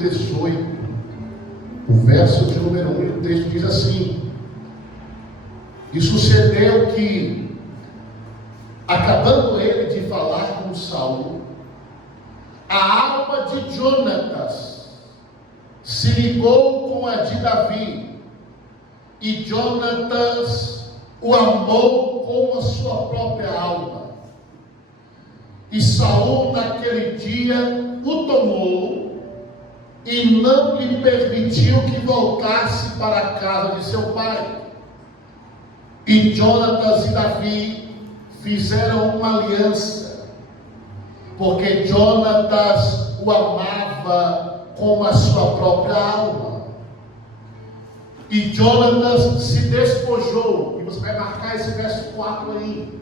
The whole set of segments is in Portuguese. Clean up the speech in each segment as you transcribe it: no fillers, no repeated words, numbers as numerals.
18, o verso de número 1, e o texto diz assim: e sucedeu que, acabando ele de falar com Saul, a alma de Jonatas se ligou com a de Davi, e Jonatas o amou como a sua própria alma. E Saul naquele dia o tomou e não lhe permitiu que voltasse para a casa de seu pai. E Jonatas e Davi fizeram uma aliança, porque Jonatas o amava como a sua própria alma. E Jonatas se despojou, e você vai marcar esse verso 4 aí.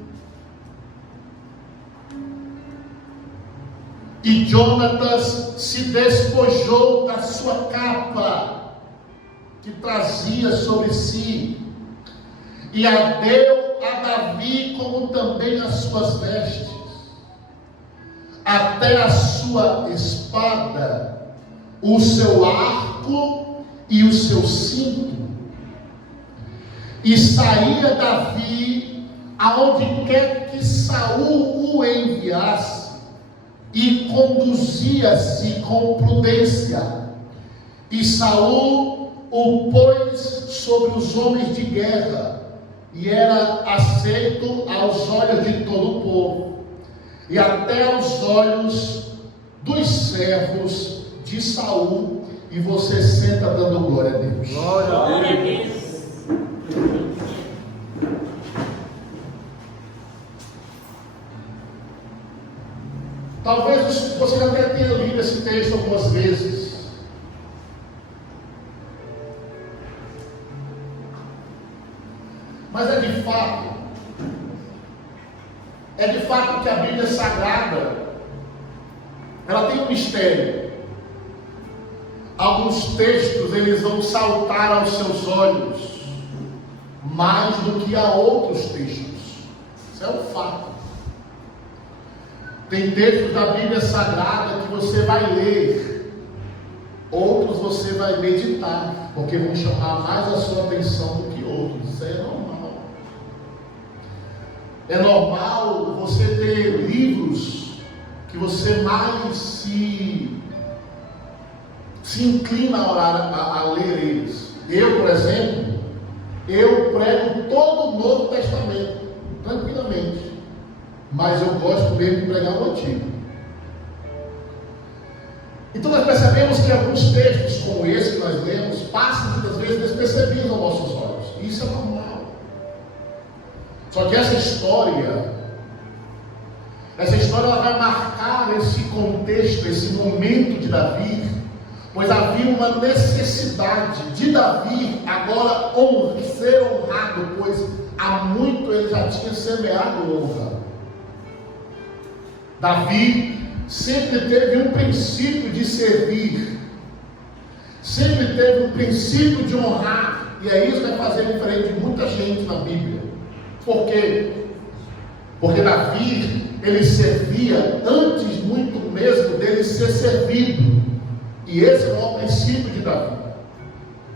E Jonatas se despojou da sua capa que trazia sobre si, e a deu a Davi, como também as suas vestes, até a sua espada, o seu arco e o seu cinto. E saía Davi aonde quer que Saul o enviasse, e conduzia-se com prudência. E Saul o pôs sobre os homens de guerra, e era aceito aos olhos de todo o povo, e até aos olhos dos servos de Saul. E você senta dando glória a Deus. Glória a Deus. Talvez você já tenha lido esse texto algumas vezes. Mas é de fato que a Bíblia Sagrada, ela tem um mistério. Alguns textos eles vão saltar aos seus olhos mais do que a outros textos. Isso é um fato. Tem textos da Bíblia Sagrada que você vai ler, outros você vai meditar, porque vão chamar mais a sua atenção do que outros. Isso aí é normal. É normal você ter livros que você mais se inclina a ler eles. Eu, por exemplo, eu prego todo o Novo Testamento, tranquilamente. Mas eu gosto mesmo de pregar o Antigo. Então nós percebemos que alguns textos como esse que nós lemos passam muitas vezes despercebidos aos nossos olhos. Isso é normal. Só que essa história ela vai marcar esse contexto, esse momento de Davi, pois havia uma necessidade de Davi agora ser honrado, pois há muito ele já tinha semeado honra. Davi sempre teve um princípio de servir, sempre teve um princípio de honrar, e é isso que vai fazer diferente de muita gente na Bíblia. Por quê? Porque Davi, ele servia antes muito mesmo dele ser servido, e esse é o maior princípio de Davi.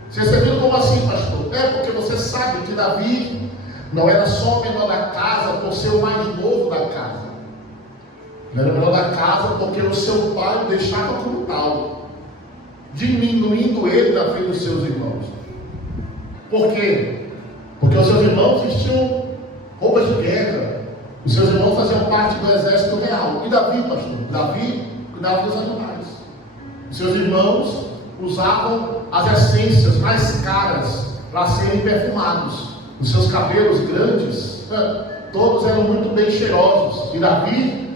Ser servido como assim, pastor? É porque você sabe que Davi não era só o menor da casa por ser o mais novo da casa. Ele era o menor da casa porque o seu pai o deixava como tal, diminuindo ele na frente dos seus irmãos. Por quê? Porque os seus irmãos vestiam roupas de guerra, os seus irmãos faziam parte do exército real. E Davi, pastor? Davi cuidava dos animais. Os seus irmãos usavam as essências mais caras para serem perfumados. Os seus cabelos grandes, todos eram muito bem cheirosos. E Davi,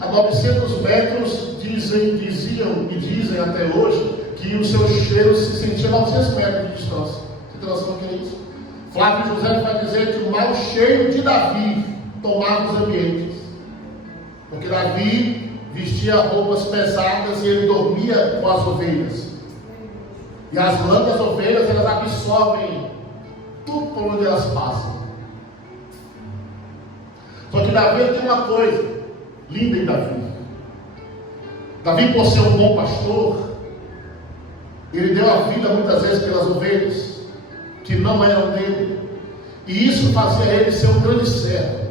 a 900 metros, diziam e dizem até hoje, que o seu cheiro se sentia a 900 metros de distância. Você tem noção do que é isso? Flávio José vai dizer que o mau cheiro de Davi tomava os ambientes. Porque Davi vestia roupas pesadas e ele dormia com as ovelhas. E as lãs das ovelhas, elas absorvem tudo por onde elas passam. Só que Davi tem uma coisa linda em Davi. Davi, por ser um bom pastor, Ele deu a vida muitas vezes pelas ovelhas que não eram dele. E isso fazia ele ser um grande servo.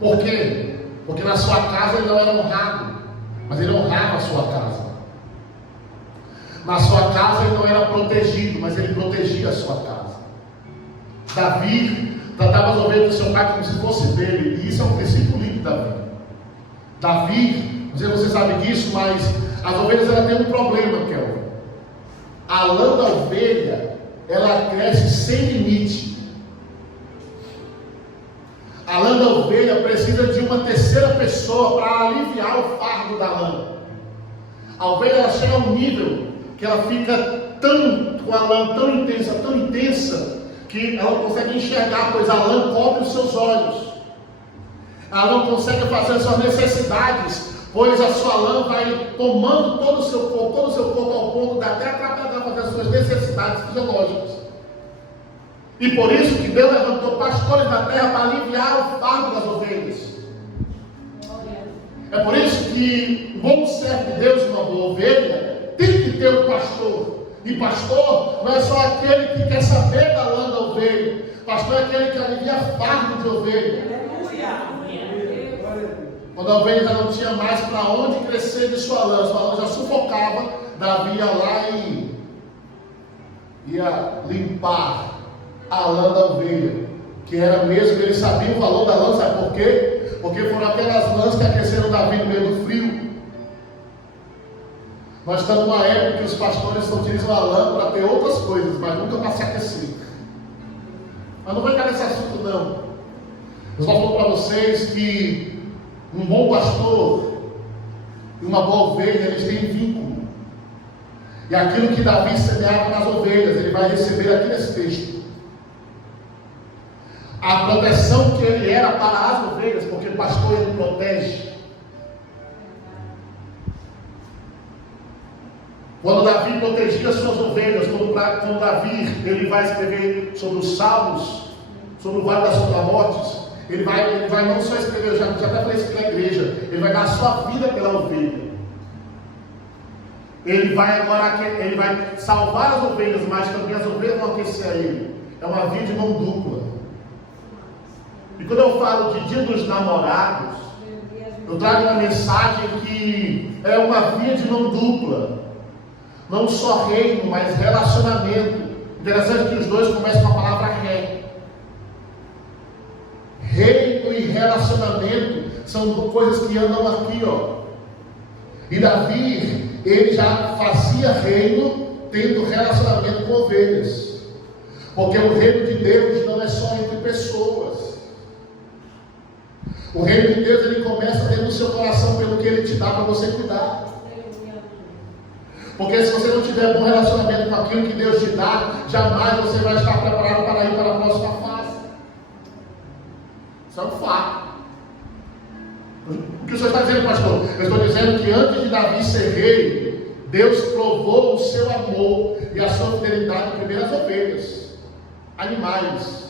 Por quê? Porque na sua casa ele não era honrado, mas ele honrava a sua casa. Na sua casa ele não era protegido, mas ele protegia a sua casa. Davi tratava as ovelhas do seu pai como se fosse dele, e isso é um princípio lindo de Davi. Davi, não sei se você sabe disso, mas as ovelhas elas têm um problema, Kelvin. A lã da ovelha, ela cresce sem limite. A lã da ovelha precisa de uma terceira pessoa para aliviar o fardo da lã. A ovelha ela chega a um nível que ela fica com a lã tão intensa, que ela não consegue enxergar, pois a lã cobre os seus olhos. Ela não consegue fazer as suas necessidades, pois a sua lã vai tomando todo o seu corpo ao ponto de até atrapalhar fazer as suas necessidades fisiológicas. E por isso que Deus levantou pastores da terra para aliviar o fardo das ovelhas. É por isso que um bom servo de Deus, uma boa ovelha, tem que ter um pastor. E pastor não é só aquele que quer saber da lã da ovelha. Pastor é aquele que alivia fardo de ovelha. Quando a ovelha já não tinha mais para onde crescer de sua lã já sufocava, Davi ia lá e ia limpar a lã da ovelha, que era mesmo, ele sabia o valor da lã, sabe por quê? Porque foram aquelas lãs que aqueceram Davi no meio do frio. Nós estamos numa época que os pastores utilizam a lã para ter outras coisas, mas nunca para se aquecer. Mas não vai cair nesse assunto não. Eu só falo para vocês que um bom pastor e uma boa ovelha, eles têm vínculo. E aquilo que Davi semeava nas ovelhas, ele vai receber aqui nesse texto. A proteção que ele era para as ovelhas, porque o pastor ele protege. Quando Davi protegia suas ovelhas, quando Davi ele vai escrever sobre os salmos, sobre o vale das sombras-mortes, ele vai não só escrever, já até falei isso aqui na igreja, ele vai dar a sua vida pela ovelha. Ele vai salvar as ovelhas, mas também as ovelhas vão aquecer a ele. É uma via de mão dupla. E quando eu falo de Dia dos Namorados, eu trago uma mensagem que é uma via de mão dupla. Não só reino, mas relacionamento. Interessante que os dois começam com a palavra ré. Reino e relacionamento são coisas que andam aqui, ó. E Davi, ele já fazia reino tendo relacionamento com ovelhas. Porque o reino de Deus não é só entre pessoas. O reino de Deus, ele começa dentro do seu coração pelo que ele te dá para você cuidar. Porque se você não tiver bom relacionamento com aquilo que Deus te dá, jamais você vai estar preparado para ir para a próxima fase. Isso é um fato. O que o senhor está dizendo, pastor? Eu estou dizendo que antes de Davi ser rei, Deus provou o seu amor e a sua fidelidade primeiro às ovelhas, animais.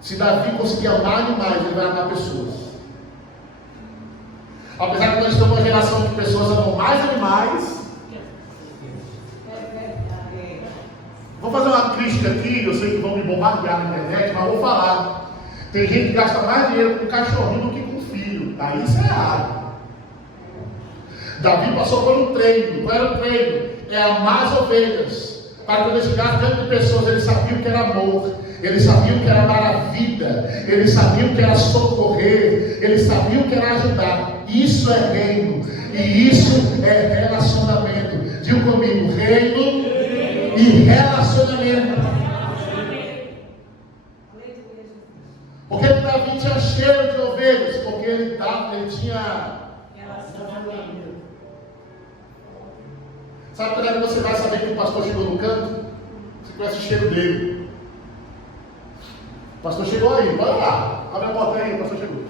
Se Davi conseguir amar animais, ele vai amar pessoas. Apesar que nós temos uma geração de pessoas que amam mais animais. Vou fazer uma crítica aqui, eu sei que vão me bombardear na internet, mas vou falar. Tem gente que gasta mais dinheiro com cachorrinho do que com filho. Tá? Isso é errado. Davi passou por um treino. Qual era o treino? É amar as ovelhas. Para quando ele chegasse dentro de pessoas, ele sabia o que era amor. Ele sabia o que era dar a vida. Ele sabia o que era socorrer. Ele sabia o que era ajudar. Isso é reino. E isso é relacionamento. Diga comigo, reino e relacionamento. Por que Davi tinha cheiro de ovelhas? Porque ele tinha relacionamento. Sabe quando é que você vai saber que o pastor chegou no canto? Você conhece o cheiro dele. O pastor chegou aí, vai lá. Abre a porta aí, o pastor chegou.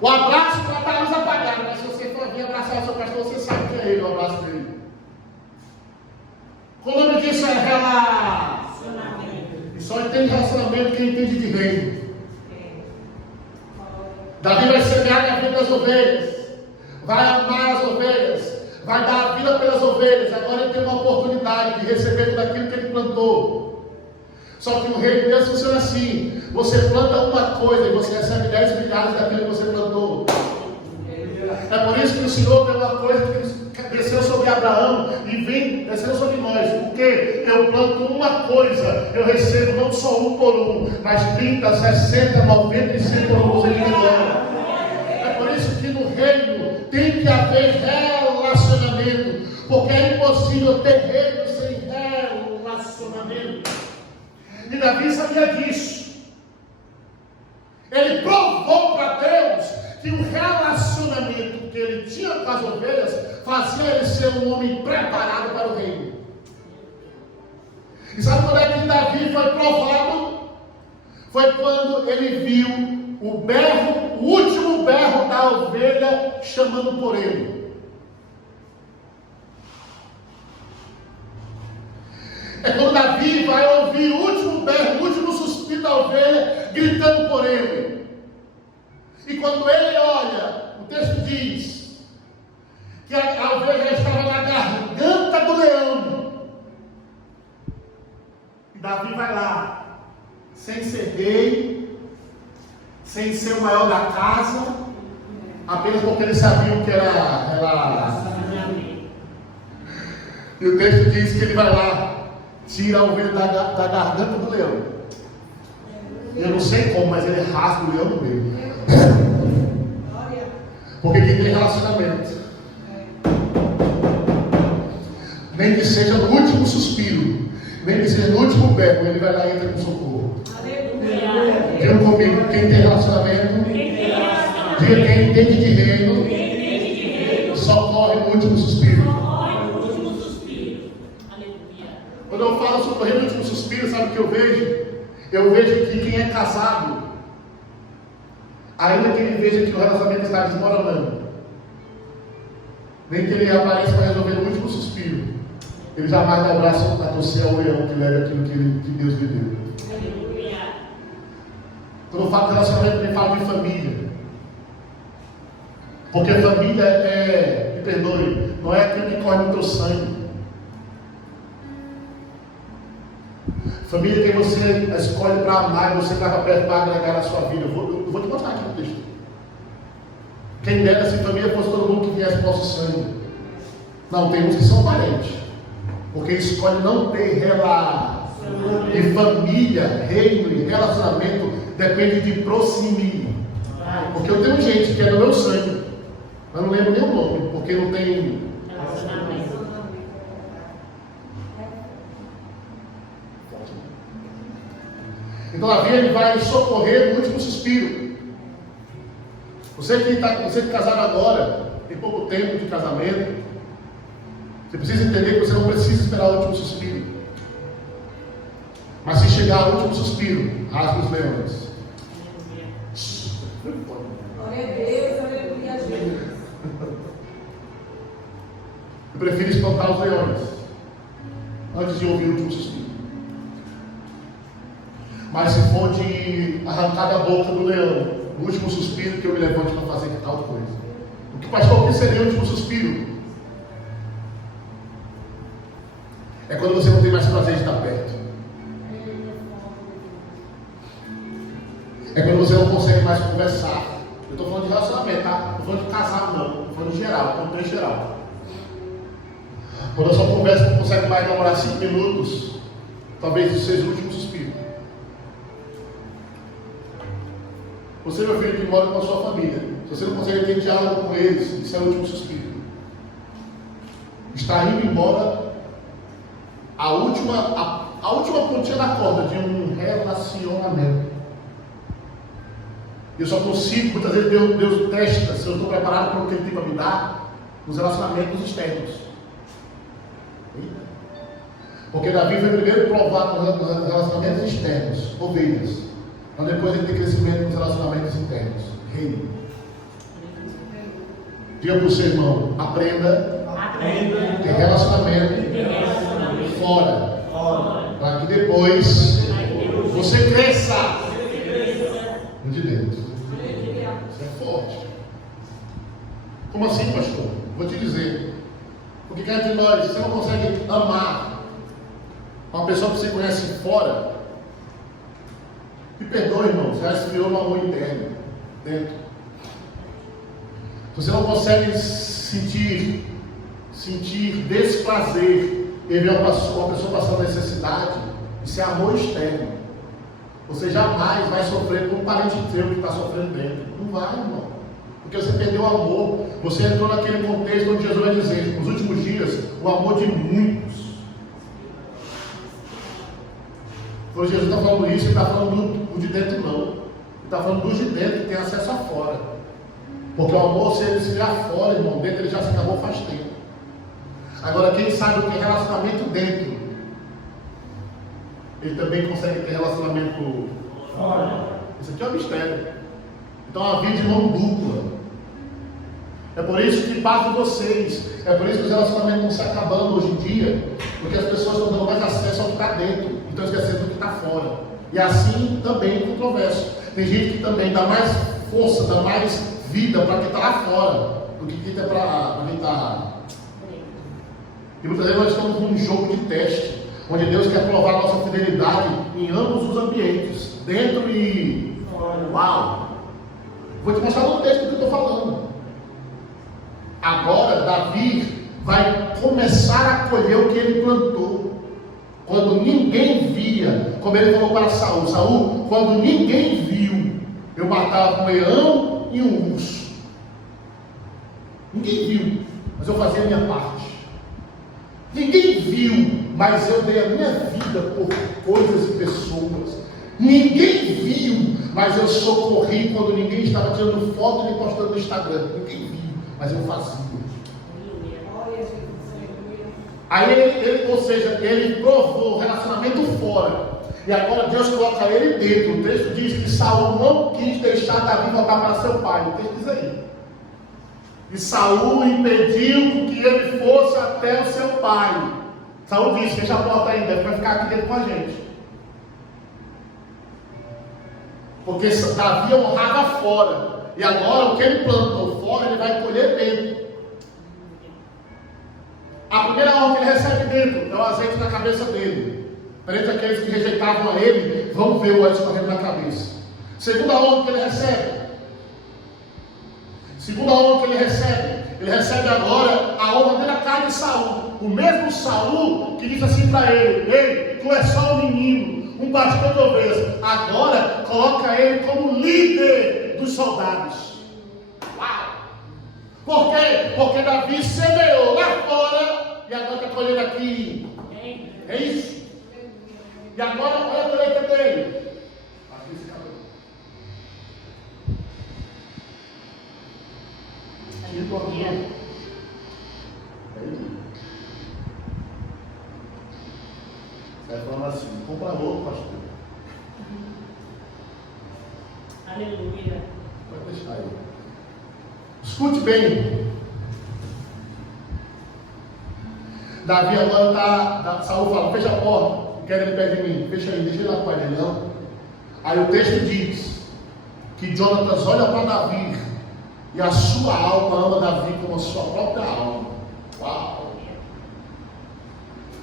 O abraço para estar luz apagada, mas se você for vir abraçar o seu pastor, você sabe que é ele, o abraço dele. O nome disso é relacionamento. E só entende relacionamento quem entende de reino. Davi vai semear na vida das ovelhas. vai amar as ovelhas, vai dar a vida pelas ovelhas. Agora ele tem uma oportunidade de receber tudo aquilo que ele plantou. Só que o reino de Deus funciona assim: você planta uma coisa e você recebe 10 milhares daquilo que você plantou. É por isso que o Senhor tem uma coisa que desceu sobre Abraão e vem descendo sobre nós. Porque eu planto uma coisa, eu recebo não só um por um, mas 30, 60, 90 e 100 por um. É por isso que no reino tem que haver relacionamento, porque é impossível ter reino sem relacionamento. E Davi sabia disso. Ele provou para Deus que o relacionamento que ele tinha com as ovelhas fazia ele ser um homem preparado para o reino. E sabe quando é que Davi foi provado? Foi quando ele viu o berro, o último berro da ovelha chamando por ele. É quando Davi vai ouvir o último berro, o último suspiro da ovelha gritando por ele. E quando ele olha, o texto diz que a ovelha estava na garganta do leão. E Davi vai lá, sem ser rei, sem ser o maior da casa, apenas porque ele sabia o que era. E o texto diz que ele vai lá, tira a ovelha da garganta do leão. Eu não sei como, mas ele rasga o leão no meio. Porque quem tem relacionamento, nem que seja no último suspiro, nem que seja no último berro, ele vai lá e entra com socorro. Diga comigo: quem tem relacionamento, diga quem entende de reino, socorre no último suspiro. Quando eu falo socorrer no último suspiro, sabe o que eu vejo? Eu vejo que quem é casado, ainda que ele veja que o relacionamento está desmoronando, nem que ele apareça para resolver o último suspiro, ele jamais dá o braço para torcer ao leão que leva aquilo que Deus lhe deu. Quando eu falo de relacionamento, eu falo de família. Porque família me perdoe, não é aquilo que corre no teu sangue. Família que você escolhe para amar, você leva perto para agregar a sua vida. Eu vou te mostrar aqui no texto. Quem dera se família fosse todo mundo que viesse do nosso sangue. Não, tem uns que são parentes. Porque escolhe não ter relação. E família, reino e relacionamento depende de proximidade. Porque eu tenho gente que é do meu sangue, mas não lembro nem o nome, porque não tem relacionamento. Então Davi vai socorrer no último suspiro. Você que está casado agora, tem pouco tempo de casamento, você precisa entender que você não precisa esperar o último suspiro. Mas se chegar ao último suspiro, rasga os leões. Glória a Deus, aleluia, Jesus. Eu prefiro espantar os leões antes de ouvir o último suspiro. Mas se for de arrancar da boca do leão, o último suspiro, que eu me levante para fazer tal coisa. O que, pastor, o que seria o último suspiro? É quando você não tem mais prazer de estar perto. É quando você não consegue mais conversar. Eu estou falando de relacionamento, tá? Não estou falando de casar, não. Estou falando de geral, contexto geral. Quando a sua conversa não consegue mais demorar 5 minutos, talvez isso seja o último suspiro. Você, meu filho, que mora com a sua família, se você não consegue ter diálogo com eles, isso é o último suspiro. Está indo embora a última pontinha da corda de um relacionamento. Eu só consigo, muitas vezes Deus testa se eu estou preparado para o que Ele tem para me dar nos relacionamentos externos. Porque Davi foi primeiro provado nos relacionamentos externos, ovelhas. Mas depois ele tem crescimento nos relacionamentos internos, reino. Diga para o seu irmão: aprenda ter relacionamento fora. Para que depois você cresça de dentro. Isso é forte. Como assim, pastor? Vou te dizer. Porque cá entre nós, você não consegue amar uma pessoa que você conhece fora. Me perdoe, irmão, já esfriou no amor interno, dentro. Você não consegue sentir desprazer em ver uma pessoa passando necessidade, isso é amor externo. Você jamais vai sofrer com um parente teu que está sofrendo dentro. Não vai, irmão. Porque você perdeu o amor. Você entrou naquele contexto onde Jesus vai dizer, nos últimos dias, o amor de muitos. Quando Jesus está falando isso, ele está falando do de dentro não. Ele está falando dos de dentro que tem acesso a fora. Porque o amor, se ele se virar fora, irmão, dentro ele já se acabou faz tempo. Agora, quem sabe o que é relacionamento dentro, ele também consegue ter relacionamento fora. Isso aqui é um mistério. Então, a vida de mão dupla. É por isso que parte de vocês, é por isso que os relacionamentos estão se acabando hoje em dia, porque as pessoas estão dando mais acesso ao que está dentro, e estão esquecendo do que está fora. E assim também controverso. Tem gente que também dá mais força, dá mais vida para quem está lá fora, do que quem está para quem está. E muitas vezes nós estamos num jogo de teste, onde Deus quer provar a nossa fidelidade em ambos os ambientes, dentro e fora. Uau! Vou te mostrar no texto do que eu estou falando. Agora Davi vai começar a colher o que ele plantou. Quando ninguém via, como ele falou para Saul, Saul, quando ninguém viu, eu matava um leão e um urso. Ninguém viu, mas eu fazia a minha parte. Ninguém viu, mas eu dei a minha vida por coisas e pessoas. Ninguém viu, mas eu socorri quando ninguém estava tirando foto e postando no Instagram. Ninguém viu, mas eu fazia. Aí ou seja, ele provou o relacionamento fora. E agora Deus coloca ele dentro. O texto diz que Saul não quis deixar Davi voltar para seu pai. O texto diz aí. E Saul impediu que ele fosse até o seu pai. Saul disse, fecha a porta aí, vai ficar aqui dentro com a gente. Porque Davi honrava fora. E agora o que ele plantou fora, ele vai colher dentro. A primeira honra que ele recebe dentro é o azeite na cabeça dele. Perante aqueles que rejeitavam a ele, vão ver o óleo escorrendo na cabeça. Segunda honra que ele recebe. Segunda honra que ele recebe agora a honra dele na casa de Saul. O mesmo Saul que disse assim para ele: ei, tu és só um menino, um pastor de ovelhas. Agora coloca ele como líder dos soldados. Uau! Por quê? Porque Davi semeou lá fora e agora está colhendo aqui. É isso. E agora olha a colheita dele. Vai falando assim, compra roupa, pastor. Aleluia. Pode deixar aí. Escute bem. Davi agora está. Saul fala, fecha a porta. Não quero ele perto de mim. Fecha aí, deixa ele lá com ele, não. Aí o texto diz que Jonatas olha para Davi e a sua alma ama Davi como a sua própria alma. Uau!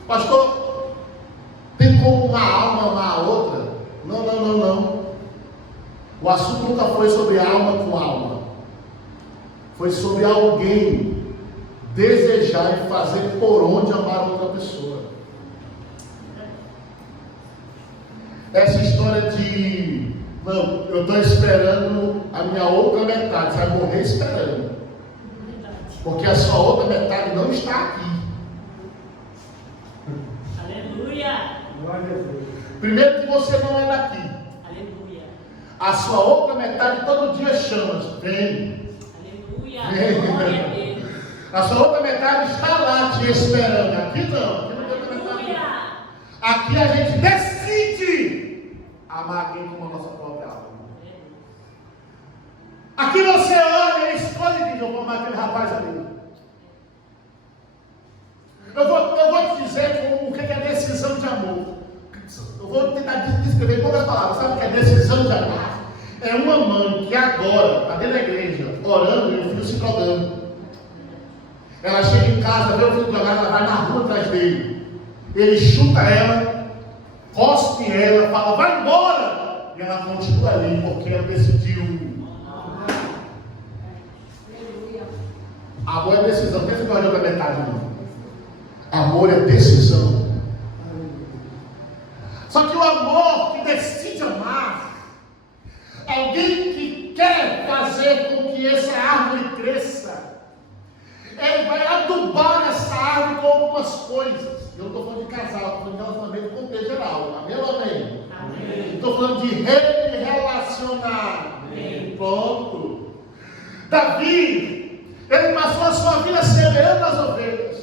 Pastor, tem como uma alma amar a outra? Não. O assunto nunca foi sobre alma com alma. Foi sobre alguém desejar e fazer por onde amar outra pessoa. Essa história de não, eu estou esperando a minha outra metade, você vai morrer esperando. Porque a sua outra metade não está aqui. Aleluia. Primeiro que você não é daqui. Aleluia. A sua outra metade todo dia chama. Vem. Aleluia. Glória a Deus. A sua outra metade está lá te esperando. Aqui não. Aqui não tem outra metade. Aqui a gente decide amar alguém como a nossa própria alma. Aqui você olha e escolhe e diz: eu vou amar aquele rapaz ali. Eu vou te dizer o que é decisão de amor. Eu vou tentar descrever em poucas palavras. Sabe o que é decisão de amar? É uma mãe que agora está dentro da igreja orando e o filho se drogando. Ela chega em casa, vê o filho drogado, ela vai na rua atrás dele. Ele chuta ela, cospe ela, fala, vai embora! E ela continua ali, porque ela decidiu. Amor é decisão, não tem esse negócio de outra metade, não. Amor é decisão. Só que o amor que decide amar, alguém que quer fazer com que essa árvore cresça, ele vai adubar essa árvore com algumas coisas. Eu não estou falando de casal, estou falando de relacionamento com o geral. Amém ou amém? Amém. Estou falando de relacionar. Amém. Pronto. Davi, ele passou a sua vida semeando as ovelhas.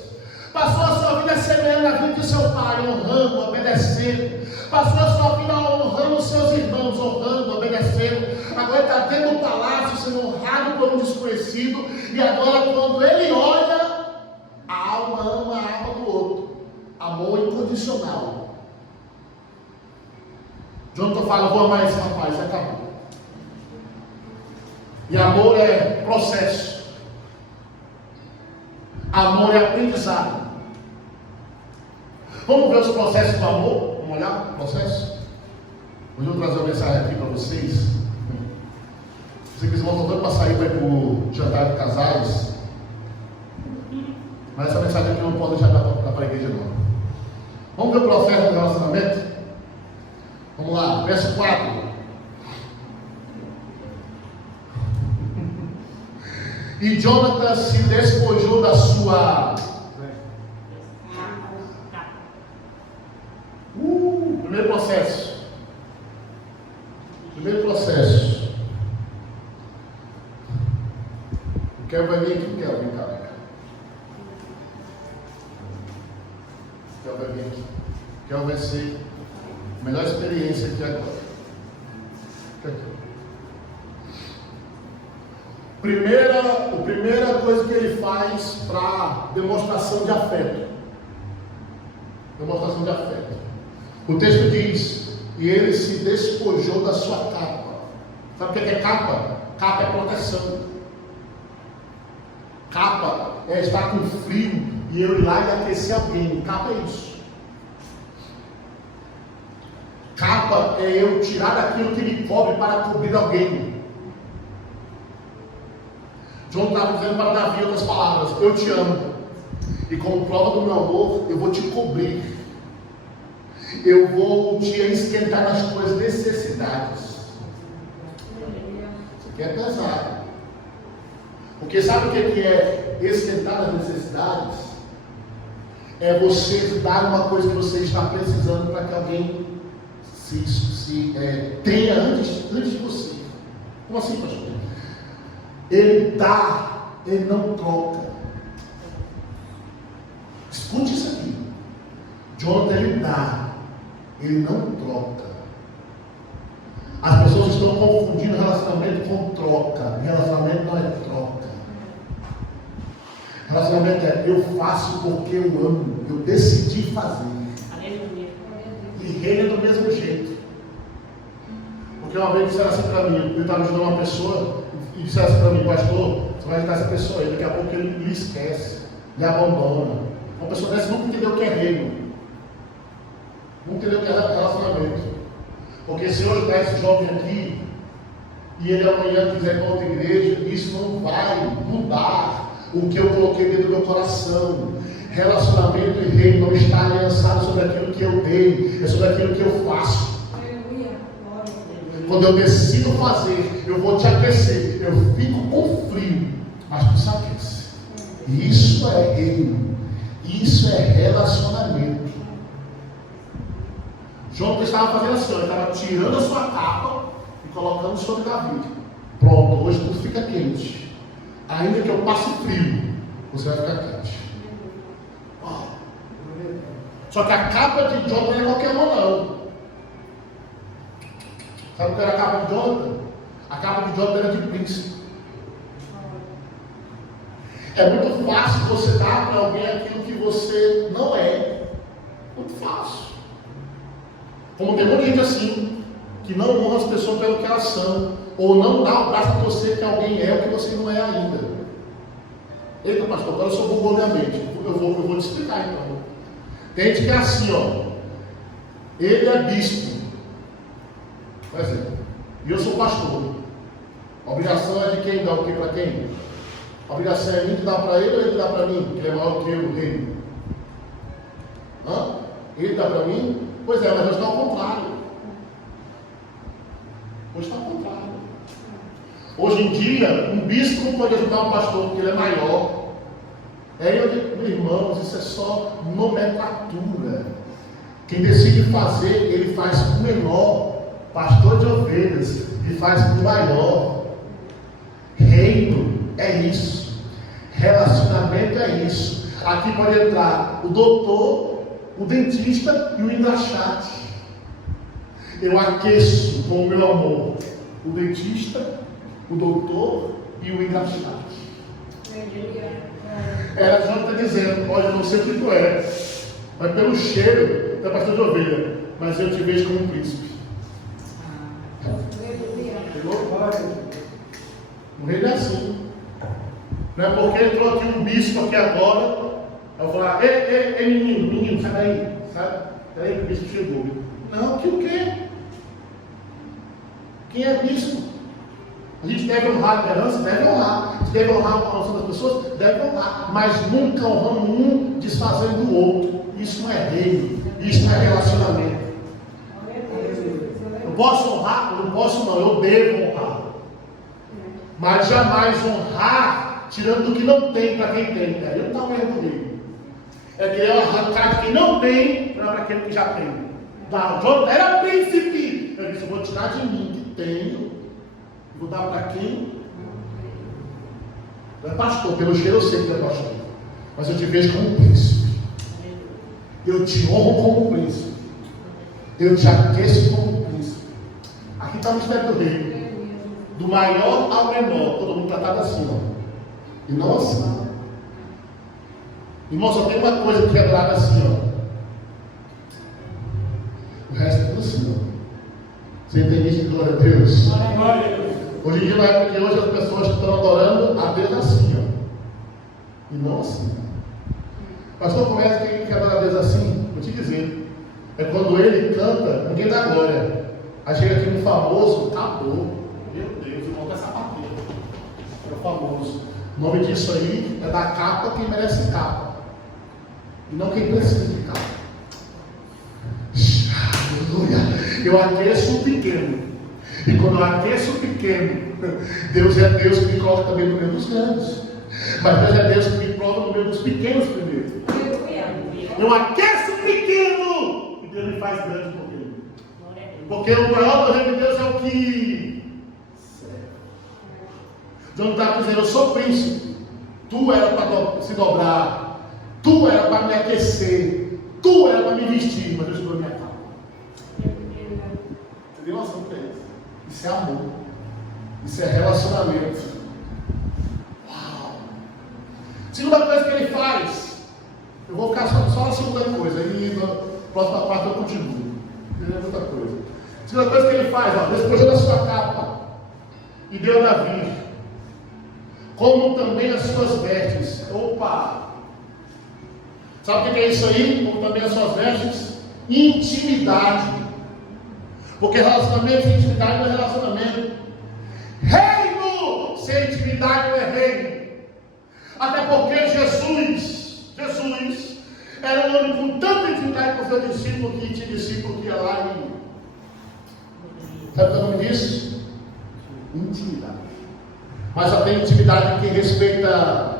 Passou a sua vida semeando a vida de seu pai, honrando, obedecendo. Passou a sua vida honrando os seus irmãos, honrando, obedecendo. Agora está dentro do palácio, sendo honrado por um desconhecido. E agora, quando ele olha, a alma ama a alma do outro. Amor incondicional. Jonathan fala, vou amar esse rapaz, acabou. E amor é processo. Amor é aprendizado. Vamos ver os processos do amor? Vamos olhar o processo? Hoje eu vou trazer uma mensagem aqui para vocês. Vocês vão voltando para sair para ir para o jantar de casais. Mas essa mensagem aqui não pode deixar para a igreja não. Vamos ver o processo do relacionamento? Vamos lá, verso 4. E Jonathan se despojou da sua... Primeiro processo. Primeiro processo. O Kelvin vai vir aqui, o Kelvin, cá. O Kelvin vai vir aqui. O Kelvin vai ser a melhor experiência aqui agora. A primeira coisa que ele faz para demonstração de afeto. Demonstração de afeto. O texto diz, e ele se despojou da sua capa. Sabe o que é capa? Capa é proteção. Capa é estar com frio e eu ir lá e aquecer alguém. Capa é isso. Capa é eu tirar daquilo que me cobre para cobrir alguém. João estava dizendo para Davi outras palavras, eu te amo. E como prova do meu amor, eu vou te cobrir. Eu vou te esquentar nas tuas necessidades. Isso aqui é pesado. Porque sabe o que é esquentar as necessidades? É você dar uma coisa que você está precisando para que alguém tenha antes de você. Como assim, pastor? Ele dá, ele não troca. Escute isso aqui. Jonathan, ele dá, ele não troca. As pessoas estão confundindo relacionamento com troca. Relacionamento não é troca. Relacionamento é eu faço porque eu amo, eu decidi fazer. Aleluia. E reina do mesmo jeito. Porque uma vez disseram assim para mim, eu estava ajudando uma pessoa e disseram assim para mim, pastor, você vai ajudar essa pessoa aí, daqui a pouco ele lhe esquece, lhe abandona. Uma pessoa dessa nunca entendeu o que é reino, nunca entendeu o que é relacionamento. Porque se eu ajudar esse jovem aqui e ele amanhã quiser ir para outra igreja, isso não vai mudar o que eu coloquei dentro do meu coração. Relacionamento e reino não está aliançado sobre aquilo que eu dei, é sobre aquilo que eu faço. Quando eu decido fazer, eu vou te aquecer. Eu fico com frio, mas tu se aquece. Isso é reino. Isso é relacionamento. João estava fazendo assim, ele estava tirando a sua capa e colocando sobre Davi. Pronto, hoje tudo fica quente. Ainda que eu passe frio, você vai ficar quente. Só que a capa de Jonathan não é qualquer uma não. Sabe o que era a capa de Jonathan? A capa de Jonathan era de príncipe. É muito fácil você dar para alguém aquilo que você não é. Muito fácil. Como tem muita gente assim, que não honra as pessoas pelo que elas são, ou não dá o braço para você que alguém é o que você não é ainda. Eita, pastor, agora eu sou bugou minha mente. Eu vou te explicar então. Tem gente que é assim, ó. Ele é bispo, por exemplo, e eu sou pastor. A obrigação é de quem dá o que para quem? A obrigação é mim que dá para ele ou ele que dá para mim? Que é maior que eu, o reino. Ele dá para mim? Pois é, mas hoje está ao contrário. Hoje está ao contrário. Hoje em dia, um bispo não pode ajudar um pastor porque ele é maior. Aí eu digo, meus irmãos, isso é só nomenclatura. Quem decide fazer, ele faz com o menor. Pastor de ovelhas, ele faz com o maior. Reino é isso. Relacionamento é isso. Aqui pode entrar o doutor, o dentista e o engraxate. Eu aqueço com o meu amor o dentista, o doutor e o engraxate. Ela já está dizendo, olha, eu não sei o que tu és, mas pelo cheiro, tu é pastor de ovelha, mas eu te vejo como um príncipe. O reino é assim. Não é porque entrou aqui um bispo aqui agora, eu vou falar, ei, menino, sai daí, sabe? Daí que o bispo chegou. Não, que o quê? Quem é bispo? A gente deve honrar a liderança? Deve honrar. A gente deve honrar a oração das pessoas? Deve honrar. Mas nunca honrando um, desfazendo o outro. Isso não é reino. Isso não é relacionamento. Eu posso honrar? Eu não posso não. Eu devo honrar. Mas jamais honrar tirando do que não tem para quem tem. Aí não está o erro do reino. É querer arrancar de quem não tem para aquele que já tem. John era príncipe. Eu disse, eu vou tirar de mim que tenho. Vou dar para quem? Não é pastor, pelo cheiro eu sei que não é pastor. Mas eu te vejo como um príncipe. Eu te honro como um príncipe. Eu te aqueço como um príncipe. Aqui está o mistério do reino. Do maior ao menor, todo mundo tratado assim, ó. E não assim. Irmão, só tem uma coisa que é dada assim, ó. O resto é tudo assim, ó. Você entende isso? Glória a Deus. Hoje em dia, na época de hoje, as pessoas estão adorando a Deus assim, ó. E não assim. Pastor, como é que adora a Deus assim? Vou te dizer. É quando ele canta, ninguém dá glória. Aí chega aqui no famoso, acabou. Meu Deus, o irmão tá sapateiro. É o famoso. O nome disso aí é da capa quem merece capa. E não quem precisa de capa. Aleluia. Eu aqueço o pequeno. E quando eu aqueço o pequeno, Deus é Deus que me coloca também no meio dos grandes. Mas Deus é Deus que me prova no meio dos pequenos primeiro. Eu aqueço o pequeno e Deus me faz grande por ele. Porque o maior do reino de Deus é o que serve. John está dizendo, eu sou príncipe. Tu era para se dobrar. Tu era para me aquecer. Tu era para me vestir. Mas eu estou na minha capa. Entendeu? Nossa, não é isso. Isso é amor. Isso é relacionamento. Uau! Segunda coisa que ele faz. Eu vou ficar só na segunda coisa. Aí na próxima parte eu continuo. É outra coisa. Segunda coisa que ele faz, ó, despojou da sua capa e deu a Davi, como também as suas vestes. Opa! Sabe o que é isso aí? Como também as suas vestes? Intimidade. Porque relacionamento sem intimidade não é relacionamento. Reino sem intimidade não é reino. Até porque Jesus era um homem com tanta intimidade com seu discípulo que tinha discípulo que ia lá e... Sabe o nome disso? Intimidade. Mas só tem intimidade que respeita.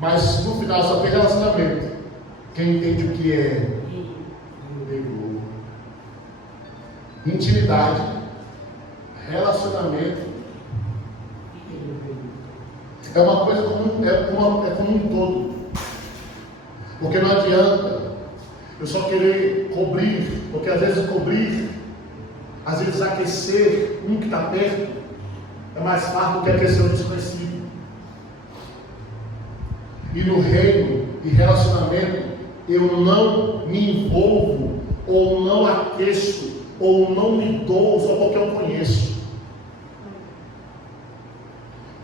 Mas no final só tem relacionamento. Quem entende o que é intimidade, relacionamento é uma coisa comum, é como um todo. Porque não adianta eu só querer cobrir, porque às vezes cobrir, às vezes aquecer um que está perto é mais fácil do que aquecer o desconhecido. E no reino e relacionamento eu não me envolvo, ou não aqueço, ou não me dou só porque eu conheço.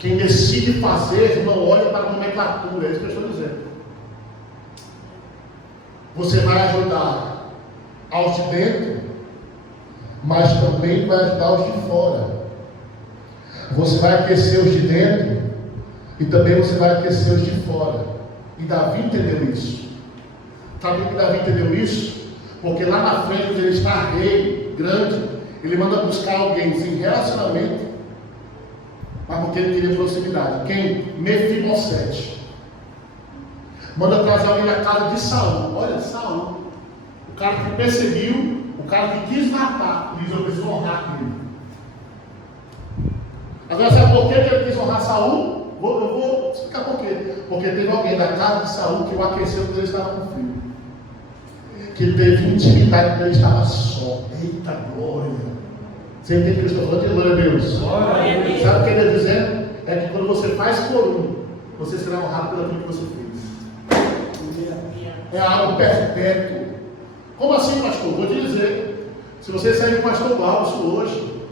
Quem decide fazer não olha para a nomenclatura, é isso que eu estou dizendo. Você vai ajudar aos de dentro, mas também vai ajudar os de fora. Você vai aquecer os de dentro e também você vai aquecer os de fora. E Davi entendeu isso. Sabe que Davi entendeu isso? Porque lá na frente, onde ele está rei, grande, ele manda buscar alguém sem relacionamento, mas porque ele queria proximidade. Quem? Mefibosete. Manda trazer alguém da casa de Saul. Olha, Saul, o cara que perseguiu, o cara que quis matar, diz: eu preciso honrar ele. Agora, sabe por que ele quis honrar Saul? Eu vou explicar por quê. Porque teve alguém da casa de Saul que o aqueceu quando ele estava com frio, que teve intimidade quando ele estava só. Eita glória! Você entende o que eu estou falando? Glória a Deus. Glória a Deus. Sabe o que ele está dizendo? É que quando você faz por um, você será honrado pelo aquilo que você fez. É algo perpétuo. Como assim, pastor? Vou te dizer. Se você sair com o pastor Glaucio hoje,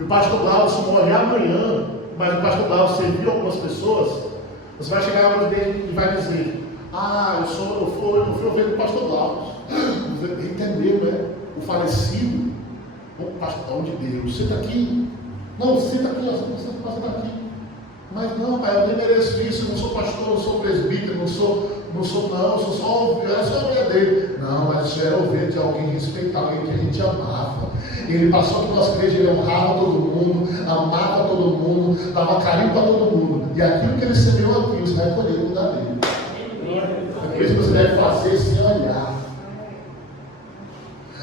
e o pastor Glaucio morrer amanhã, mas o pastor Glaucio serviu algumas pessoas, você vai chegar lá dele e vai dizer: ah, eu fui ouvir do pastor Glaucio. Entendeu, né? O falecido, o pastor de Deus, senta aqui. Não, senta aqui, senta aqui. Mas não, pai, eu nem mereço isso, eu não sou pastor, não sou presbítero, eu sou só ovelha dele. Não, mas isso era ovelha de alguém respeitável, alguém que a gente amava. Ele passou pela nossa igreja, ele honrava todo mundo, amava todo mundo, dava carinho para todo mundo. E aquilo que ele semeou aqui, você vai colher no lugar dele. É por isso que você deve fazer sem olhar.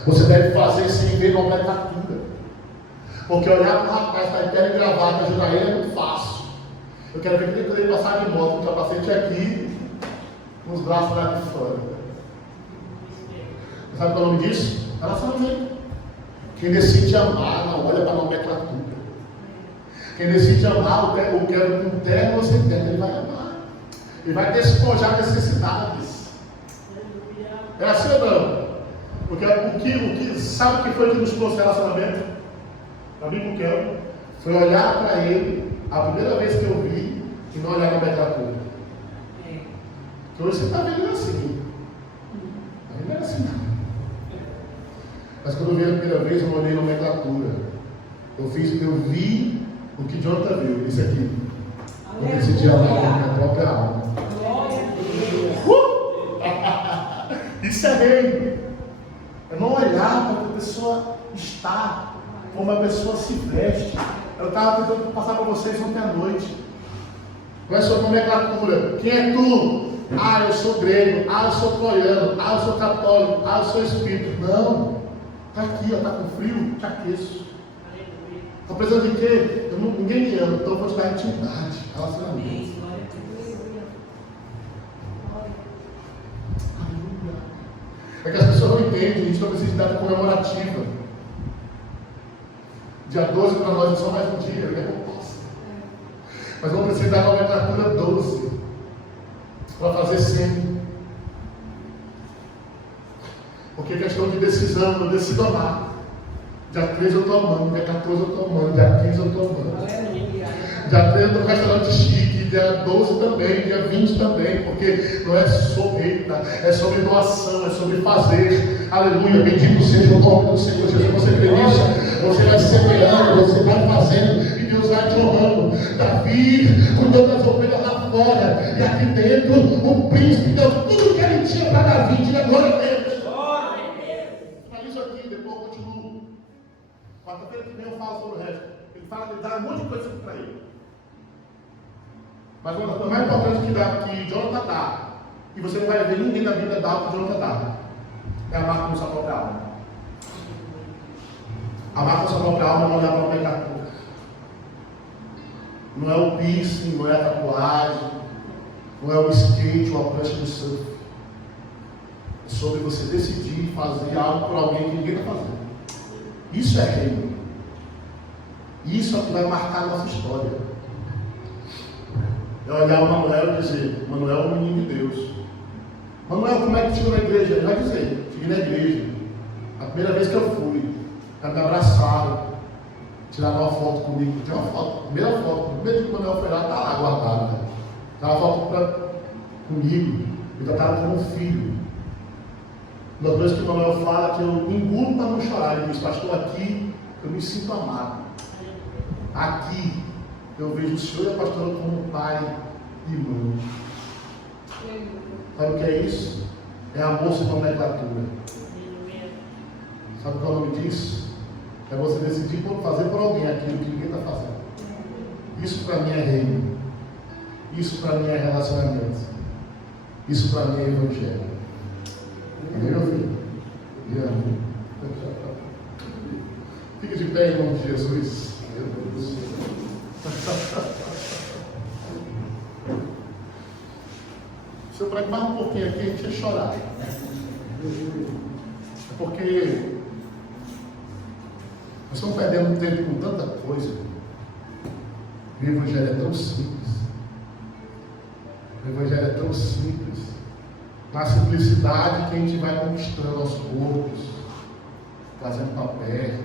Você deve fazer sem ver nomenclatura. Porque olhar para um rapaz que está em pé e gravata, ajudar ele é muito fácil. Eu quero ver quando ele passar de moto, com o capacete aqui, com os braços lá de fora. Sabe qual é o nome disso? Relacionamento. Quem decide amar não olha para a nomenclatura. Quem decide amar, o que é com terra ou sem terra, ele vai amar. Ele vai despojar necessidades. É assim ou não? Porque sabe o que foi que nos trouxe relacionamento? Para mim, com o Kelvin, foi olhar para ele a primeira vez que eu vi e não olhar na nomenclatura. Que hoje você está vendo assim. Ele não era assim, não. Mas quando eu vi a primeira vez, eu não olhei na nomenclatura. Eu vi o que Jonathan viu. Isso aqui. Eu decidi amar com minha própria alma. Isso é rei. É não olhar para a pessoa está, como a pessoa se veste. Eu estava tentando passar para vocês ontem à noite. Qual é a sua nomenclatura? Quem é tu? Ah, eu sou grego. Ah, eu sou troiano. Ah, eu sou católico. Ah, eu sou espírito. Não. Está aqui, está com frio, te aqueço. Está precisando de quê? Ninguém me ama, então eu vou te dar intimidade, relacionamento. É que as pessoas não entendem, isso é uma necessidade comemorativa. Dia 12 para nós é só mais um dia, né? Mas vamos precisar da nomenclatura 12 para fazer sempre. Porque é questão de decisão, eu decido amar. Dia 13 eu estou amando, dia 14 eu estou amando, dia 15 eu estou amando. Dia 13 eu estou no restaurante chique, dia 12 também, dia 20 também, porque não é sobre eita, é sobre doação, é sobre fazer. Aleluia, bendito seja o nome do Senhor Jesus. Você crê nisso? Você vai semeando, você vai fazendo, e Deus vai te honrando. Davi cuidou das ovelhas lá fora, e aqui dentro o príncipe deu tudo que ele tinha para Davi, diga glória a Deus. Quarta-feira que vem eu falo sobre o resto. Ele fala de dar um monte de coisa para ele. Mas uma das coisas mais importantes que Jonathan dá, e você não vai ver ninguém na Bíblia dar o que Jonathan dá, é amar com sua própria alma. Amar com sua própria alma não é olhar para a nomenclatura. Não é o piercing, não é a tatuagem, não é o skate ou a prancha de surf. É sobre você decidir fazer algo por alguém que ninguém está fazendo. Isso é reino. Isso é o que vai marcar a nossa história. É olhar o Manuel e dizer: Manuel é um menino de Deus. Manuel, como é que chegou na igreja? Ele vai dizer: cheguei na igreja. A primeira vez que eu fui, me abraçaram. tiraram uma foto comigo. Tem uma foto, a primeira foto, o primeiro dia que o Manuel foi lá, está lá guardada. Tá uma foto comigo, me trataram como um filho. Uma das coisas que o Manuel fala que eu me engulo para não chorar. Ele diz, pastor, aqui eu me sinto amado. Aqui eu vejo o senhor e a pastora como pai e mãe. Sabe o que é isso? É amor sem nomenclatura. Sabe qual é o nome disso? É você decidir fazer por alguém aquilo que ninguém está fazendo. Isso para mim é reino. Isso para mim é relacionamento. Isso para mim é evangelho. Amém, meu filho? Me amo. Fica de pé em nome de Jesus. Meu Deus. Se eu pragmar um pouquinho aqui, a gente ia chorar. É porque nós estamos perdendo tempo com tanta coisa. O evangelho é tão simples. O evangelho é tão simples. Na simplicidade que a gente vai conquistando aos poucos, trazendo para perto,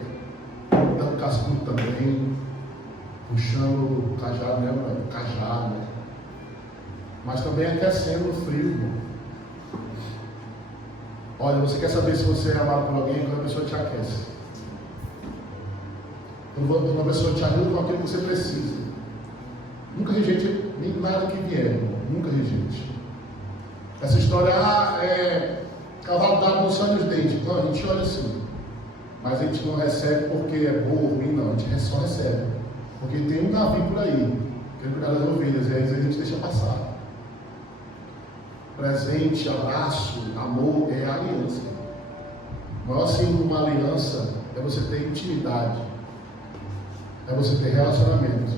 dando cascudo também, puxando o cajado, né? O cajado, né? Mas também aquecendo o frio, irmão. Olha, você quer saber se você é amado por alguém quando a pessoa te aquece? Quando uma pessoa te ajuda com aquilo que você precisa. Nunca rejeite nada que vier, irmão. Nunca rejeite. Essa história, cavalo dado no sangue dos dentes. Então a gente olha assim. Mas a gente não recebe porque é bom ou ruim, não. A gente só recebe. Porque tem um Davi por aí, querendo cuidar das ovelhas, e aí às vezes a gente deixa passar. Presente, abraço, amor é aliança. O maior símbolo de uma aliança é você ter intimidade, é você ter relacionamento,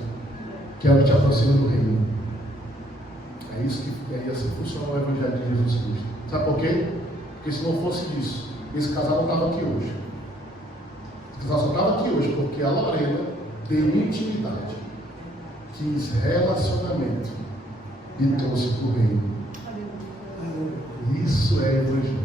que é o que te aproxima do reino. É isso que assim funciona o Evangelho de Jesus Cristo. Sabe por quê? Porque se não fosse disso, esse casal não estava aqui hoje. Esse casal só estava aqui hoje porque a Lorena deu intimidade, quis relacionamento e trouxe para o reino. Isso é Evangelho.